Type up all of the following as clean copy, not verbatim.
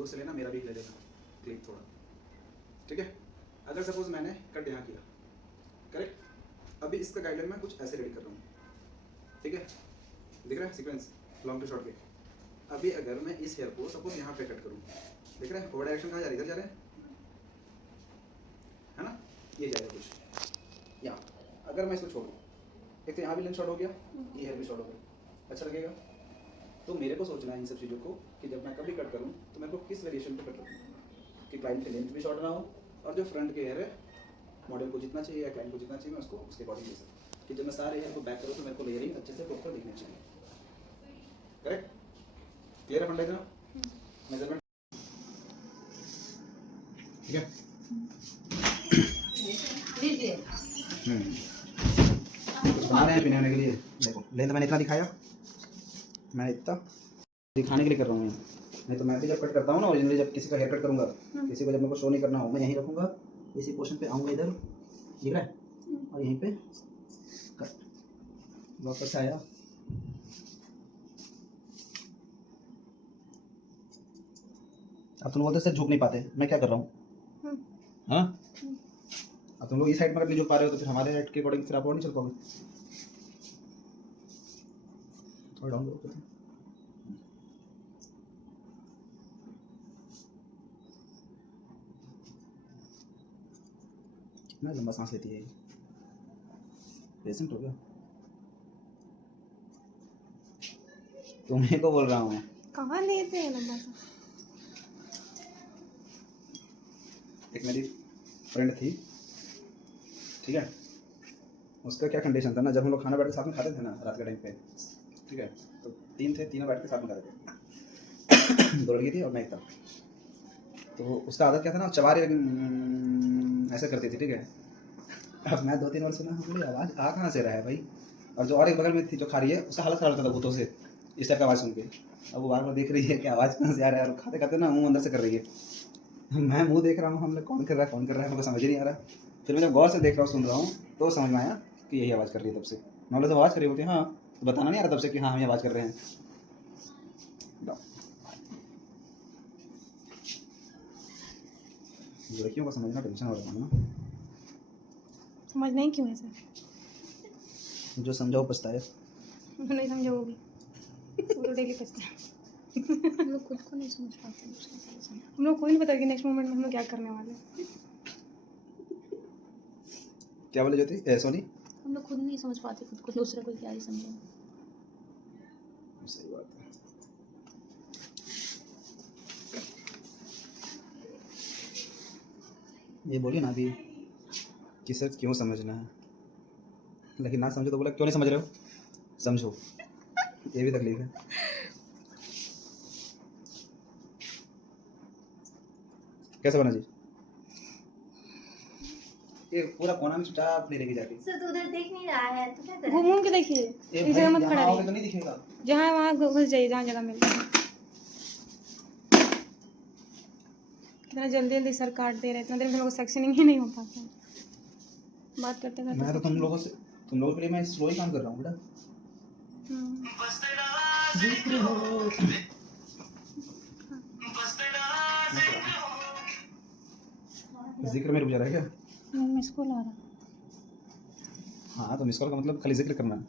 दूर से लेना, मेरा भी ले लेना क्लिप थोड़ा, ठीक है। अगर सपोज मैंने कट यहाँ किया, करेक्ट, अभी इसका गाइडलाइन मैं कुछ ऐसे रेडी कर रहा हूँ, ठीक है, दिख रहा है सीक्वेंस लॉन्ग टू शॉर्ट के। अभी अगर मैं इस हेयर को सपोज यहाँ पे कट करूँ, दिख रहा है ओवर डायरेक्शन कहाँ जा रही है, इधर जा रहे हैं, है ना, ये जाएगा कुछ यहाँ। अगर मैं इसको छोड़ूँ, एक तो यहाँ भी लेंथ शॉर्ट हो गया, ये हेयर भी शॉर्ट हो गया, अच्छा लगेगा। तो मेरे को सोचना है इन सब चीज़ों को कि जब मैं कभी कट करूँ तो मेरे को किस वेरिएशन पे कट करूँ कि क्लाइंट की लेंथ भी शॉर्ट ना हो और जो फ्रंट के हेयर है मॉडल को जितना चाहिए या क्लाइंट को जितना चाहिए मैं उसको उसके अकॉर्डिंग ले सकूँ कि जब मैं सारे हेयर को बैक करूँ तो मेरे को लेयरिंग अच्छे से प्रॉपर दिखनी चाहिए। करेक्ट, क्लियर है फंडा इतना मेजरमेंट, ठीक है। कुछ बना रहे हैं पीने के लिए, देखो लेंथ मैंने इतना दिखाया, मैं इतना दिखाने के लिए कर रहा हूँ, नहीं तो मैं भी जब कट करता हूँ ना ओरिजिनली, जब किसी का हेयर कट करूँगा, किसी को जब मेरे को शो नहीं करना हो, मैं यहीं रखूँगा, इसी पोर्शन पे आऊँगा इधर, ठीक है, और यहीं पे कट, वापस आया, अब तुम बोलते से झुक नहीं पाते, मैं क्या कर रहा हूँ, हाँ, अब तुम लोग इस साइड में नहीं झुक पा रहे हो तो फिर हमारे साइड के अकॉर्डिंग फिर आप और नहीं चल पाओगे, थोड़ा डाउन करो, कितना लंबा सांस लेती है, पेशेंट हो गया, तुम्हें को बोल रहा हूँ मैं, कहाँ लेते हैं लंबा सा। एक मेरी फ्रेंड थी, ठीक है, उसका क्या कंडीशन था ना, जब हम लोग खाना बैठ के साथ में खाते थे ना रात के टाइम पे, ठीक है, तो तीनों बैठ के साथ में खाते थे, दो लड़की थी और मैं एक था, तो उसका आदत क्या था ना, चबारे ऐसे करती थी, ठीक है। अब मैं 2-3 बार सुना, बोली आवाज़ आ कहाँ से रहा है भाई, और जो और एक बगल में थी जो खा रही है उसका हालत खराब होता था भूतों से, इस टाइप का आवाज़ सुन के। अब वो बार बार देख रही है कि आवाज़ कहाँ से आ रहा है, और खाते खाते ना मुँह अंदर से कर रही है, मैं मुँह देख रहा हूँ, हम लोग कौन कर रहा है मुझे समझ ही नहीं आ रहा। फिर मैं जब गौर से देख रहा हूँ सुन रहा हूँ तो समझ में आया कि यही आवाज़ कर रही है तब से, मैं तो आवाज़ कर रही होती, हाँ तो बताना नहीं आ रहा तब से कि हाँ हम ये आवाज़ कर रहे हैं। लड़कियों को समझना टेंशन हो रहा है ना, समझ नहीं क्यों है सर, जो समझाओ पछताए, नहीं समझा वो भी, वो तो डेली पछता है। हम लोग खुद को नहीं समझ पाते, हम लोग कोई नहीं पता कि नेक्स्ट मोमेंट में हम लोग क्या करने वाले हैं। क्या बोले ज्योति, सोनी, हम लोग खुद नहीं समझ पाते खुद को, दूसरे को क्या ही समझें। सही बात है। ये बोलिए ना अभी कि सर क्यों समझना है, लेकिन ना समझो तो बोला क्यों नहीं समझ रहे हो, समझो, ये भी तकलीफ है। कैसे बना जी, ये पूरा कोना में चुपचाप नहीं रहेगी जाके, सर तो उधर देख नहीं रहा है तो क्या करें? घूम घूम के देखिए, इस जगह मत खड़ा रहिए, तो नहीं दिखेगा, जहाँ वहाँ घुस जाइए जहाँ जगह मिलता है। इतना जल्दी जल्दी सर काट दे रहे हैं, इतना देर में लोगों को सेक्शनिंग ही नहीं हो पाता, बात करते करते। मैं तो तुम लोगों के लिए मैं स्लो ही काम कर रहा हूँ बेटा। जिक्र में रुक जा रहा है क्या, मिस कॉल आ रहा। हाँ तो मिस कॉल का मतलब खाली जिक्र करना है,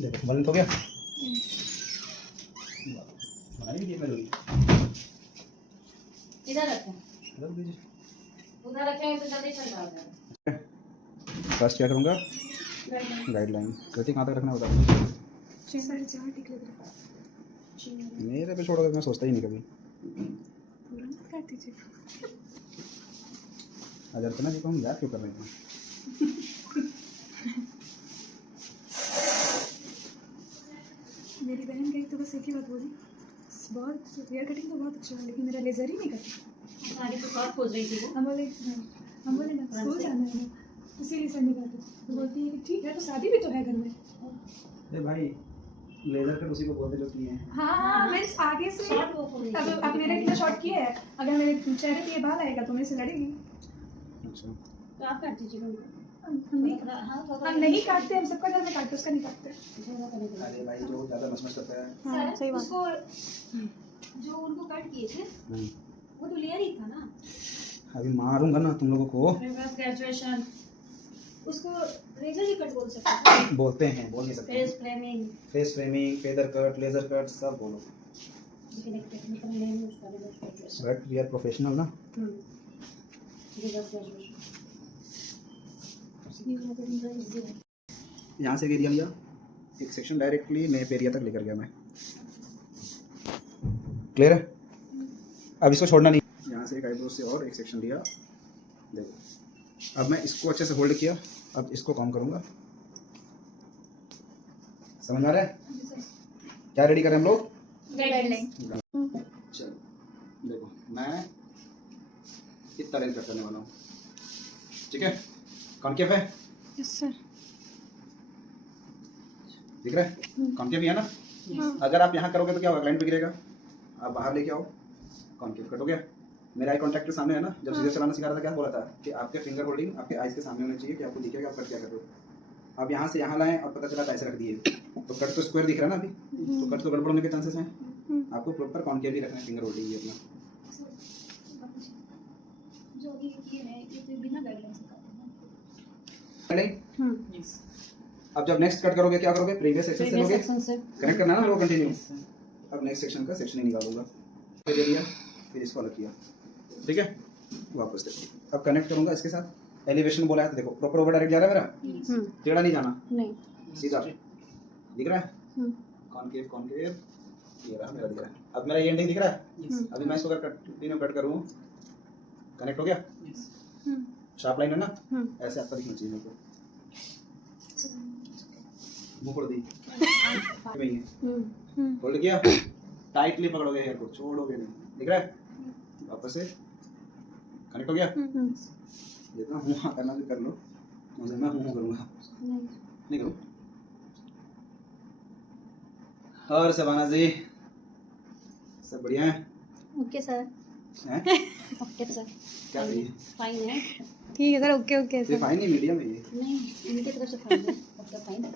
देखो बंद हो गया, बनाई भी मैं इधर रखें, रख दीजिए। उधर रखेंगे तो जल्दी ठंडा हो जाएगा। फर्स्ट क्या करूँगा, गाइडलाइन गति कहाँ तक रखना होता है, सर जहाँ ठीक लग रहा है मेरे पे छोड़कर मैं सोचता ही नहीं कभी, पूरा मत काट दीजिए। अर्चना जी को हम याद क्यों कर रहे हैं, मेरी बहन गई तो बस एक ही बात बोली, बहुत हेयर कटिंग तो बहुत अच्छा है लेकिन मेरा लेजर ही नहीं करता। सारी तो शॉर्ट खोज रही थी वो, हम बोले ना स्कूल जाना है ना, इसीलिए सर नहीं करते, तो बोलती है कि ठीक है तो शादी भी तो है घर में। अरे भाई लेजर कट उसी को बोलते जो किए हैं, हाँ मीन्स आगे से शॉर्ट वो खोज रही अब मेरे इतना शॉर्ट किया है, अगर मेरे चेहरे पे ये बाल आएगा तो मेरे से लड़ेगी। अच्छा तो आप काट दीजिएगा उनको। हम नहीं काटते, हम सबका घर में काटते, उसका नहीं काटते। अरे भाई जो ज़्यादा मचमच करता है। हाँ, सही बात। उसको जो उनको कट किए थे वो तो लेयर ही था ना। अभी मारूंगा ना तुम लोगों को। रिवर्स ग्रेजुएशन, उसको रेजर ही कट बोल सकते हैं। बोलते हैं, बोल नहीं सकते। Face framing, face framing, feather cut, laser cut, सब बोलो। लेकिन एक टेक्निकल नेम है उसका reverse graduation. But we are professional ना। रिवर्स ग्रेजुएशन यहाँ से एक एरिया लिया, एक सेक्शन डायरेक्टली नए एरिया तक लेकर गया मैं। क्लियर है? अब इसको छोड़ना नहीं। यहाँ से एक आईब्रो से और एक सेक्शन लिया, देखो। अब मैं इसको अच्छे से होल्ड किया, अब इसको कॉम करूँगा। समझ में आ रहा है? क्या रेडी करें हम लोग? गाइडलाइन। चलो देखो, मैं इतना रेंज कट करने वाला हूँ, ठीक है? कॉन्केव है, यस सर। दिख रहा है? कॉन्केव ही है ना? अगर आप यहाँ करोगे तो क्या होगा? क्लाइंट भी गिरेगा। आप बाहर लेके आओ, कॉन्केव कट हो गया। मेरा आई कॉन्टैक्ट के सामने है ना। जब सीजर चलाना सिखा रहा था क्या बोला था कि आपके फिंगर होल्डिंग आपके आइज के सामने होनी चाहिए, कि आपको दिखेगा आप कट क्या कर रहे हो। आप यहाँ से यहाँ लाएं और पता चला ऐसे रख दिए, तो कट तो स्क्वायर दिख रहा है ना अभी, तो कट तो गड़बड़ होने के चांसेस हैं। आपको प्रॉपर कॉन्केव ही रखना है, फिंगर होल्डिंग ही अपना। जो भी ये है ये तो बिना गाइडलाइन से करते हैं। अब जब नेक्स्ट कट करोगे क्या करोगे? प्रीवियस सेक्शन से लोगे, से कनेक्ट करना है ना, वो कंटिन्यू। अब नेक्स्ट सेक्शन का सेक्शन ही निकालूंगा, फिर ये लिया, फिर इसको अलग किया, ठीक है? वापस देखो, अब कनेक्ट करूंगा इसके साथ। एलिवेशन बोला है तो देखो प्रॉपर ओवर डायरेक्ट जा रहा है मेरा, टेढ़ा नहीं जाना, नहीं। सीधा दिख रहा है। कॉन्केव कॉन्केव, ये रहा मेरा, दिख रहा है। अब मेरा ये एंडिंग दिख रहा है। अभी मैं इसको अगर कंटिन्यू कट करूँ, कनेक्ट हो गया, शार्प लाइन है ना, ऐसे आपका दिखना चाहिए मेरे को। मुंह खोल दी, होल्ड किया, टाइटली पकड़ोगे हेयर को, छोड़ोगे नहीं, दिख रहा है? वापस से कनेक्ट हो गया। जितना हुआ करना भी कर लो, मुझे मैं हुआ करूँगा, नहीं करूँ। और सबाना जी सब बढ़िया है? Okay sir. हैं? ओके सर, क्या चाहिए? फाइन है। ठीक है सर, ओके ओके ये सर। फाइन ही मीडियम है ये। नहीं, इनकी तरफ से फाइन है, आपका फाइन है।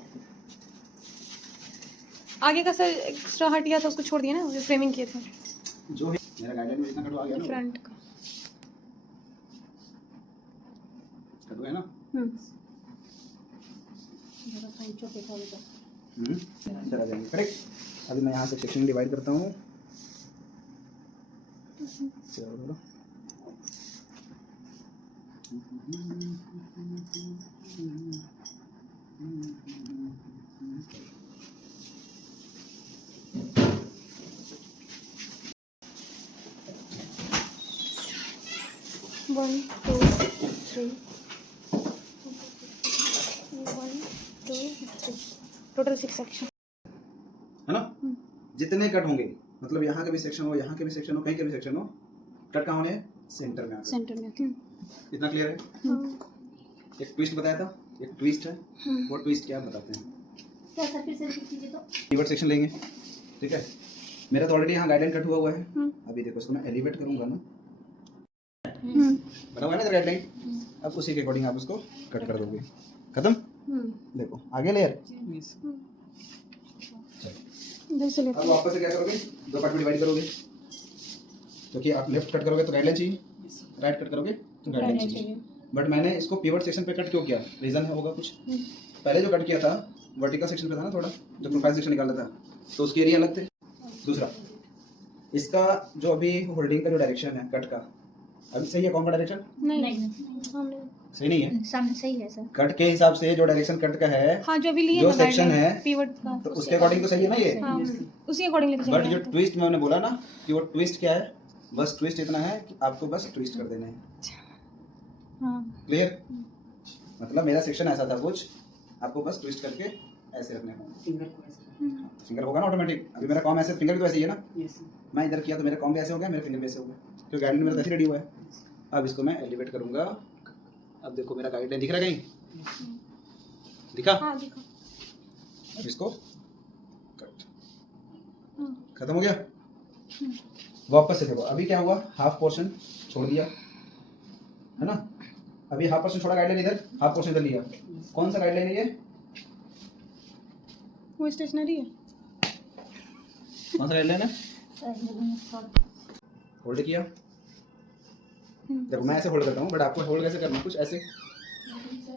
आगे का सर एक्स्ट्रा हट गया था, उसको छोड़ दिया ना, जो फ्रेमिंग किए थे जो है मेरा गाइडलाइन में जितना कटवा आ गया ना, फ्रंट का। कटवा है ना। मेरा फाइन छोटे था अभी तक। चला जाएंगे, करेक्ट। अभी मैं यहाँ से सेक्शन डिवाइड करता हूँ। चलो one two three, 1 2 3, total 6 section है ना। जितने कट होंगे, मतलब यहाँ का भी सेक्शन हो, यहाँ के भी सेक्शन हो, कहीं का भी सेक्शन हो, कट कहाँ होने हैं? सेंटर में। सेंटर में। इतना क्लियर है? एक ट्विस्ट बताया था, एक ट्विस्ट है। वो ट्विस्ट क्या बताते हैं? क्या सर फिर से रिपीट कीजिए तो। कीवर्ड सेक्शन लेंगे, ठीक है? मेरा तो ऑलरेडी यहाँ गाइडलाइन कट हुआ है। अभी देखो इसको मैं एलिवेट करूंगा ना, बना हुआ है ना गाइडलाइन। अब उसी के अकॉर्डिंग आप उसको कट कर दोगे, खत्म। देखो आगे लेयर। इधर से लेते अब वापस से क्या करोगे? दो पार्ट में डिवाइड करोगे, क्योंकि आप लेफ्ट कट करोगे तो गाइडलाइन चाहिए, राइट कट करोगे तो गाइडलाइन चाहिए। बट मैंने इसको पिवट सेक्शन पे कट क्यों किया? रीजन होगा कुछ। पहले जो कट किया था वर्टिकल सेक्शन पे था ना, थोड़ा जो प्रोफाइल सेक्शन निकाला था, तो उसके एरिया अलग थे। दूसरा, इसका जो अभी होल्डिंग का जो डायरेक्शन है कट का, अभी सही है? कौन का डायरेक्शन नहीं, सामने। सही नहीं है? सामने सही है सर। कट के हिसाब से जो डायरेक्शन कट का है, हाँ, जो अभी लिए जो ना सेक्शन guideline, है, pivot का, तो उसके अकॉर्डिंग तो सही है ना ये। हाँ, उसी अकॉर्डिंग लेके बट चलेंगे। जो ट्विस्ट मैंने बोला ना, कि वो ट्विस्ट क्या है? बस ट्विस्ट इतना है कि आपको बस ट्विस्ट कर देना है। हाँ, क्लियर? मतलब मेरा सेक्शन ऐसा था कुछ, आपको बस ट्विस्ट करके ऐसे रखना है। फिंगर होगा ना ऑटोमेटिक। अभी मेरा कॉम ऐसे, फिंगर भी तो ऐसे ही है ना। मैं इधर किया तो मेरा कॉम भी ऐसे हो गया, मेरा फिंगर भी ऐसे हो गया, क्योंकि गाइडलाइन मेरा ऐसे रेडी हुआ है। अब इसको मैं एलिवेट करूंगा। अब देखो मेरा गाइडलाइन दिख रहा है कहीं? दिखा? हाँ दिखा। इसको कट, खत्म हो गया। वापस से देखो अभी क्या हुआ, हाफ पोर्शन छोड़ दिया है ना, अभी हाफ पोर्शन छोड़ा गाइडलाइन इधर, हाफ पोर्शन इधर लिया। कौन सा गाइडलाइन है ये? वो स्टेशनरी है। कौन सा गाइडलाइन है? होल्ड किया। देखो मैं ऐसे होल्ड करता हूँ, बट आपको होल्ड कैसे करना है? कुछ ऐसे।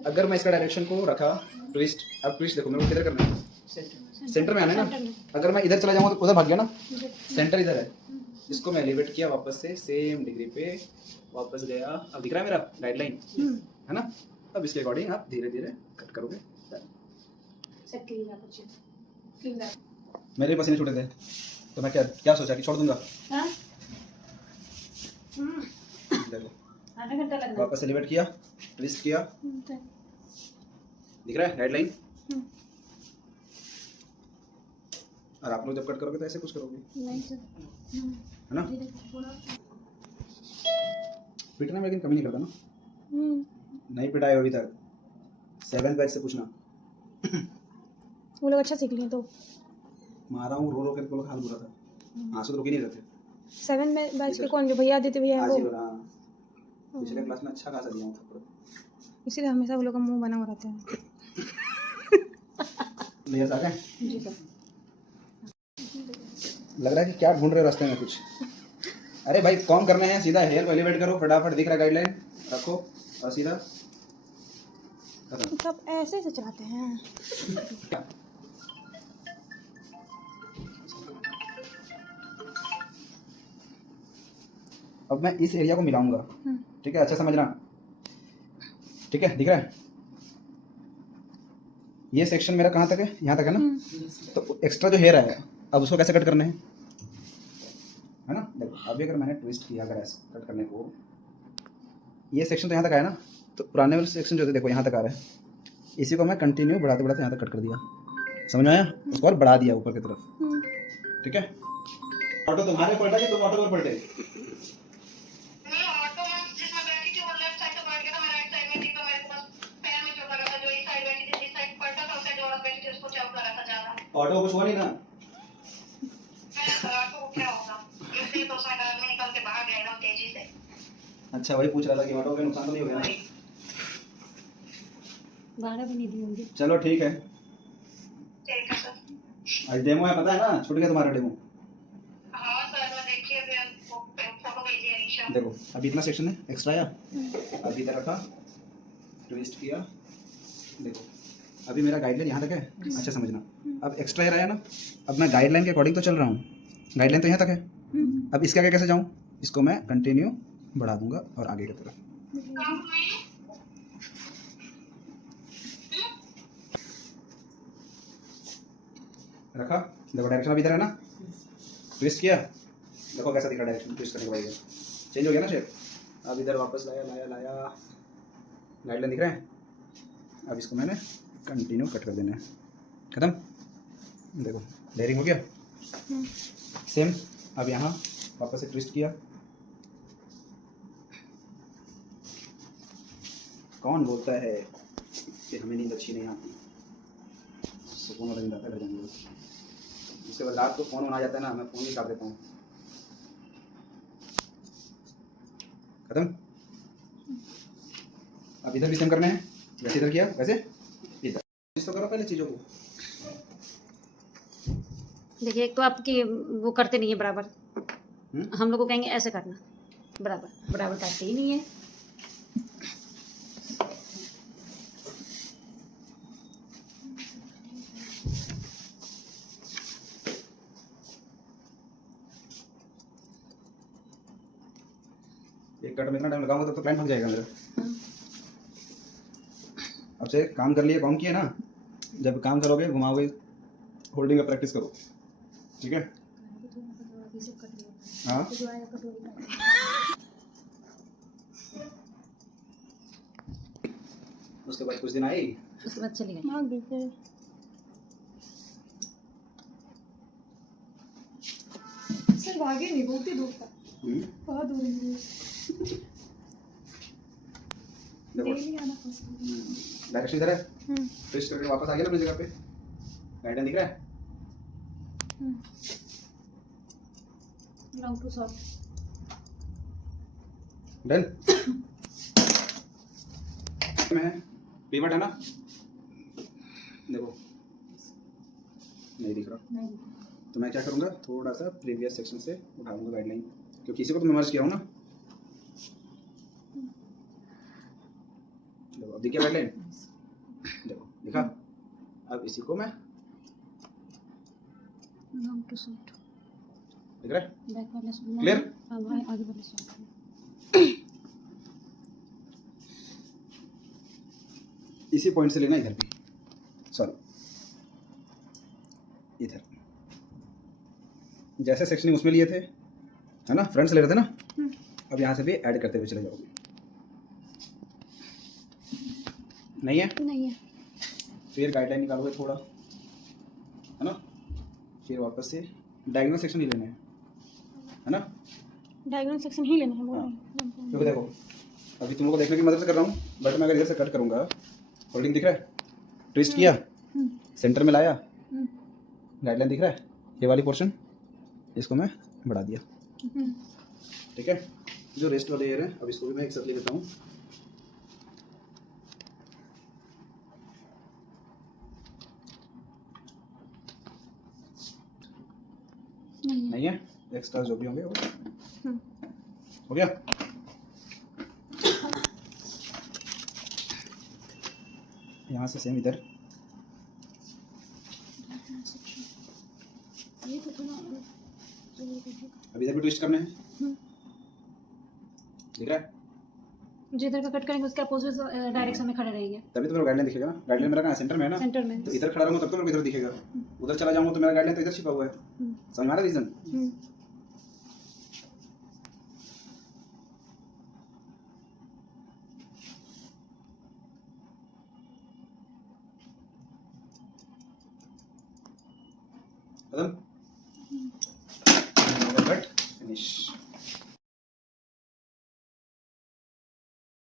अगर मैं इसका डायरेक्शन को रखा ट्विस्ट, अब ट्विस्ट देखो मेरे को किधर करना है? सेंटर में आना है ना। अगर मैं इधर चला जाऊंगा तो उधर भाग गया ना, सेंटर इधर है। इसको मैं एलिवेट किया वापस से सेम डिग्री पे, वापस गया। अब दिख रहा है मेरा गाइडलाइन, है ना? अब इसके अकॉर्डिंग आप धीरे धीरे कट करोगे। मेरे पसीने छूटे थे तो मैं क्या क्या सोचा कि छोड़ दूंगा। देखो आधा घंटा लगना। वापस एलिवेट किया, ट्विस्ट किया, दिख रहा है गाइडलाइन। और आप लोग जब कट करोगे तो ऐसे कुछ करोगे, है ना? पिटने में लेकिन कमी नहीं करता ना। नहीं पिटाए अभी तक, 7th बैच से पूछना। वो लोग अच्छा सीख लिए तो। मारा हूँ रो रो के, तो हाल बुरा था, आंसू तो रुक ही नहीं रहे थे। 7 बैच के कौन? जो भैया आदित्य भैया है आज वो। ही बोला, पिछले क्लास में अच्छा खासा दिया हूँ थप्पड़। इसीलिए हमेशा वो लोग का मुंह बना हुआ रहता है। भैया साथ हैं? जी सर। लग रहा है कि क्या ढूंढ रहे हो रास्ते में कुछ। अरे भाई कॉम करने हैं, सीधा हेयर को एलिवेट करो फटाफट, दिख रहा है गाइडलाइन, रखो और सीधा खत्म। सब ऐसे से चलाते हैं। अब मैं इस एरिया को मिलाऊंगा, ठीक है? अच्छा समझना, ठीक है? दिख रहा है ये सेक्शन मेरा कहाँ तक है? यहाँ तक है ना? तो एक्स्ट्रा जो हेयर आया अब उसको कैसे कट करने हैं, है ना? देखो अभी अगर मैंने ट्विस्ट किया, अगर ऐसे कट करने को, ये सेक्शन तो यहाँ तक आया ना, तो पुराने वाले सेक्शन जो थे देखो यहाँ तक आ रहा है, इसी को मैं कंटिन्यू बढ़ाते बढ़ाते यहाँ तक कट कर दिया। समझ में आया? उसको और बढ़ा दिया ऊपर की तरफ, ठीक है? ऑटो तुम्हारे पलटा कि तुम ऑटो पर पलटे? ऑटो कुछ हुआ नहीं ना? अच्छा वही पूछ रहा था कि ऑटो का नुकसान तो नहीं हो गया? भाड़ा भी नहीं दी होंगी। चलो ठीक है। आज डेमो है, पता है ना? छूट गया तुम्हारा डेमो। देखो अभी इतना सेक्शन है एक्स्ट्रा आया, अभी इधर रखा, ट्विस्ट किया, देखो अभी मेरा गाइडलाइन यहाँ तक है। अच्छा समझना, अब एक्स्ट्रा हेयर आया ना, अब मैं गाइडलाइन के अकॉर्डिंग तो चल रहा हूँ, गाइडलाइन तो यहाँ तक है। अब इसके आगे कैसे जाऊँ? इसको मैं कंटिन्यू बढ़ा दूंगा और आगे की तरफ। रखा, देखो डायरेक्शन अभी इधर है ना, ट्विस्ट किया, देखो कैसा दिख रहा डायरेक्शन ट्विस्ट करने के बाद चेंज हो गया ना शेप। अब इधर वापस लाया लाया लाया, गाइडलाइन दिख रहा है। अब इसको मैंने कंटिन्यू कट कर देना है, खत्म। देखो लेयरिंग हो गया सेम। अब यहाँ वापस से ट्विस्ट किया। कौन बोलता है कि हमें नींद अच्छी नहीं आती? सुकून वाला नींद आता है घर जाने में। उसके बाद रात को फ़ोन आ जाता है ना, मैं फ़ोन ही काट देता हूँ। खत्म। अब इधर भी सेम करने हैं, जैसे इधर किया वैसे इधर। तो करो पहले चीज़ों को। देखिए एक तो आपकी वो करते नहीं है बराबर, हम लोग को कहेंगे ऐसे करना, बराबर बराबर करते ही नहीं है। एक कट में इतना टाइम लगाऊंगा तो क्लाइंट भाग जाएगा मेरा। अब से काम कर लिए, काम किए ना, जब काम करोगे घुमाओगे, होल्डिंग का प्रैक्टिस करो, ठीक है? हाँ उसके बाद कुछ दिन आई, उसके बाद चली गई। मांग देते हैं। सर भागे नहीं, बहुत ही दूर था, बहुत दूर है। देखो डेली आना पसंद है। डायरेक्शन इधर है, ट्विस्ट करके वापस आ गया ना अपनी जगह पे, गाइडलाइन दिख रहा है। Long to short. डन। में है पिवट है ना, देखो नहीं दिख रहा, नहीं तो मैं क्या करूँगा, थोड़ा सा प्रीवियस सेक्शन से उठाऊंगा गाइडलाइन, क्योंकि इसी को तो मेमोराइज किया हूँ ना। देखो अब दिखा गाइडलाइन, देखो दिखा। अब इसी को मैं लॉन्ग टू शॉर्ट दिख रहा है, बैक वाला Clear? अब आगे वाला शॉर्ट इसी पॉइंट से लेना इधर भी, सॉरी इधर, जैसे सेक्शनिंग उसमें लिए थे है ना, फ्रंट से ले रहे थे ना, अब यहाँ से भी ऐड करते हुए चले जाओगे। नहीं है, नहीं है। फिर गाइडलाइन निकालोगे थोड़ा, है ना, फिर वापस से डायगोनल सेक्शन ही लेने हैं, है ना। डायगोनल सेक्शन ही लेना है बोल हाँ। रहे हैं। क्योंकि देखो अभी तुम लोग को देखने की मदद से कर रहा हूँ, बट मैं अगर इधर से कट करूँगा, होल्डिंग दिख रहा है, ट्विस्ट किया, सेंटर में लाया, गाइडलाइन दिख रहा है, ये वाली पोर्शन इसको मैं बढ़ा दिया, ठीक है। जो रेस्ट वाले एयर हैं अब इसको भी मैं एक साथ ले लेता हूँ। नहीं है, एक्स्ट्रा जो भी होंगे वो हो गया। यहाँ से सेम इधर, ये तो थोड़ा अब इधर भी ट्विस्ट करना है, दिख रहा है, जिधर का कट करेंगे उसके अपोजिट डायरेक्शन में खड़े रहेंगे तभी तो मेरा गाइडलाइन दिखेगा ना। गाइडलाइन मेरा कहाँ है, सेंटर में है ना, सेंटर में। तो इधर खड़ा रहूँगा तब तो मेरे को इधर दिखेगा, उधर चला जाऊँगा तो मेरा गाइडलाइन तो इधर छिपा हुआ है, समझ में आ रहा है रीजन। खत्म, कट फिनिश।